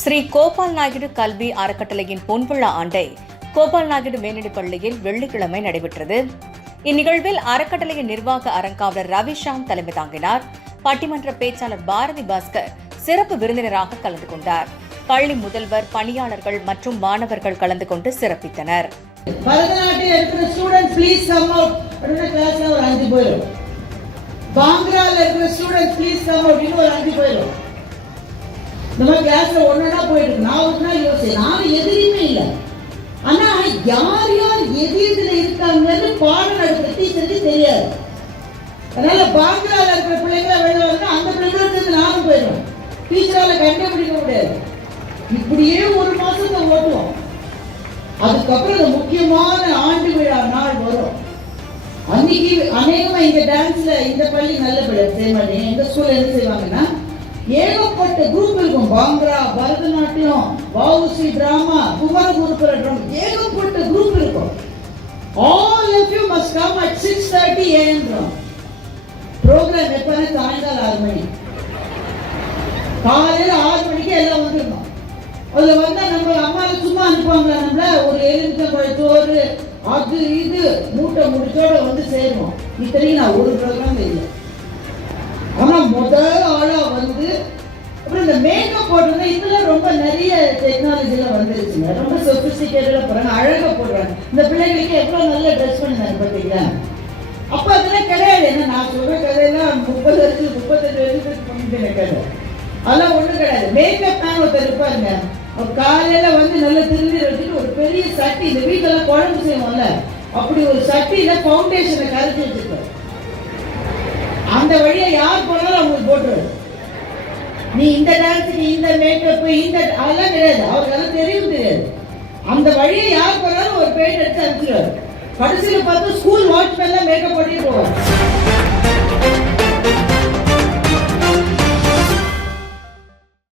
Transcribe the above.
ஸ்ரீ கோபால் நாயுடு கல்வி அறக்கட்டளையின் பொன்விழா ஆண்டை கோபால் நாயுடு மேல்நிலைப் பள்ளியில் வெள்ளிக்கிழமை நடைபெற்றது. இந்நிகழ்வில் அறக்கட்டளையின் நிர்வாக அறங்காவலர் ரவிஷாம் தலைமை தாங்கினார். பட்டிமன்ற பேச்சாளர் பாரதி பாஸ்கர் சிறப்பு விருந்தினராக கலந்து கொண்டார். பள்ளி முதல்வர், பணியாளர்கள் மற்றும் மாணவர்கள் கலந்து கொண்டு சிறப்பித்தனர். பரதநாட்டியம் இருக்கிற ஸ்டூடெண்ட்ஸ் ப்ளீஸ் கம் அவுட். கிளாஸ்ல ஒரு 5 பேர். பாங்கரால இருக்கிற ஸ்டூடெண்ட்ஸ் ப்ளீஸ் கம் அவுட். இன்னும் ஒரு 5 பேர். நம்ம கிளாஸ்ல ஒண்ணா போயிட்டு நான் ஒண்ணா யோசிச்சேன். நான் எதிரியுமே இல்லை. ஆனா யார் யார் எதிரில இருக்காங்கன்னு பாடம் நடத்த டீச்சருக்கு தெரியாது. அதனால பாங்கரால இருக்கிற பிள்ளைங்களை வெளில வந்து அந்த பிள்ளைங்களுக்கு நானும் போயிடுவேன். டீச்சரால கண்டுபிடிக்க முடியாது. இப்படியே ஒரு மாசத்தை ஓட்டுவோம். அதுக்கப்புறம் இந்த முக்கியமான ஆண்டு விழா நாள் வரும். அன்னைக்கு அநேகமா இந்த டான்ஸ்ல இந்த பள்ளி நல்ல பள்ளி செய்ய மாட்டேங்க. எங்க ஸ்கூல்ல என்ன செய்வாங்கன்னா ஏகப்பட்ட குரூப் இருக்கும். பாங்கரா, பரதநாட்டியம், வவுசி டிராமா, குமரகுருபுர டிராமா, ஏகப்பட்ட குரூப் இருக்கும். All of you must come at 6:30 AM. Programme எப்பனா சாயங்காலம் 6 மணி. காலையில 6 மணிக்கு எல்லாம் வந்துடணும். அதுல வந்தா நம்ம அம்மாவை சும்மா அனுப்புவாங்களா? நம்மள ஒரு எலுமிச்சம்பழ சோறு அது இது மூட்டை முடிச்சோட வந்து சேருவோம். இத்தனையும் நான் ஒரு ப்ரோக்ராம் இல்லை. ஆனா முதல் ஆளா வந்து அப்புறம் இந்த மேக்கப் போடுறது இதெல்லாம் ரொம்ப நிறைய டெக்னாலஜிலாம் வந்துருச்சுங்க. ரொம்ப சொபிஸ்டிகேட்டடா போறாங்க, அழகா போடுறாங்க. இந்த பிள்ளைங்களுக்கு எவ்வளவு நல்ல ட்ரெஸ் பண்ணாங்க பார்த்தீங்களா? அப்ப அதெல்லாம் கிடையாது. என்ன நான் சொல்ற கதையெல்லாம் 30 வருஷம் 35 வருஷத்துக்கு பண்ணிட்டு கதை அதெல்லாம் ஒண்ணும் கிடையாது. மேக்கப் மேன் ஒருத்தர் இருப்பாருங்க. காலையில வந்து நல்லா திரும்பி வச்சுட்டு ஒரு பெரிய சட்டி, இந்த வீட்டெல்லாம் குழம்பு செய்வோம்ல அப்படி ஒரு சட்டியில பவுண்டேஷனை கரைச்சி வச்சிருப்பாரு. அந்த வழியா யார் போனாலும் அவங்களுக்கு போட்டுருவாரு. நீ இந்த டான்ஸுக்கு இந்த மேக்கப் இந்த அதெல்லாம் கிடையாது. அவருக்கு அதெல்லாம் தெரியவும் தெரியாது. அந்த வழியை யார் போனாலும் ஒரு பெயிண்ட் எடுத்து அனுப்பிச்சிருவாரு. கடைசியில பார்த்து ஸ்கூல் வாட்ச்மேன் மேக்கப் பண்ணிட்டு போவார்.